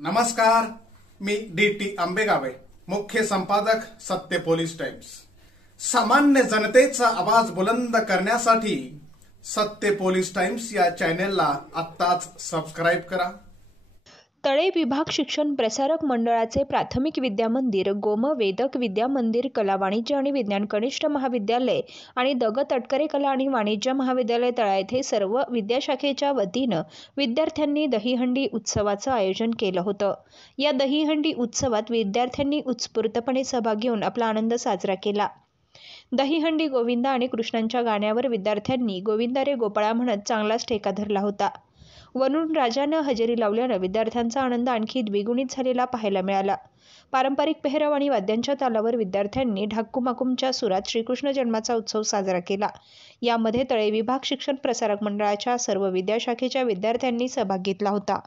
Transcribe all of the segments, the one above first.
नमस्कार, मी डी.टी. आंबेगावे, मुख्य संपादक सत्य पोलीस टाइम्स। सामान्य जनतेचा आवाज बुलंद करण्यासाठी सत्य पोलीस टाइम्स या चॅनेलला आत्ताच सबस्क्राइब करा। तळे विभाग शिक्षण प्रसारक मंडळाचे प्राथमिक विद्या मंदिर, गोम वेदक विद्या मंदिर, कला वाणिज्य आणि विज्ञान कनिष्ठ महाविद्यालय आणि द. तटकरे कला आणि वाणिज्य महाविद्यालय तळा येथे सर्व विद्याशाखेच्या वतीनं विद्यार्थ्यांनी दहीहंडी उत्सवाचं आयोजन केलं होतं। या दहीहंडी उत्सवात विद्यार्थ्यांनी उत्स्फूर्तपणे सहभाग घेऊन आपला आनंद साजरा केला। दहीहंडी गोविंदा आणि कृष्णांच्या गाण्यावर विद्यार्थ्यांनी गोविंदा रे गोपाळा म्हणत चांगलाच ठेका धरला होता। वरून राजानं हजेरी लावल्यानं विद्यार्थ्यांचा आनंद आणखी द्विगुणित झालेला पाहायला मिळाला। पारंपरिक पेहराव आणि वाद्यांच्या तालावर विद्यार्थ्यांनी ढाकूमाकूमच्या सुरात श्रीकृष्ण जन्माचा उत्सव साजरा केला। यामध्ये तळे विभाग शिक्षण प्रसारक मंडळाच्या सर्व विद्याशाखेच्या विद्यार्थ्यांनी सहभाग घेतला होता।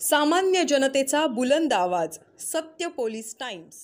सामान्य जनतेचा बुलंद आवाज, सत्य पोलीस टाइम्स।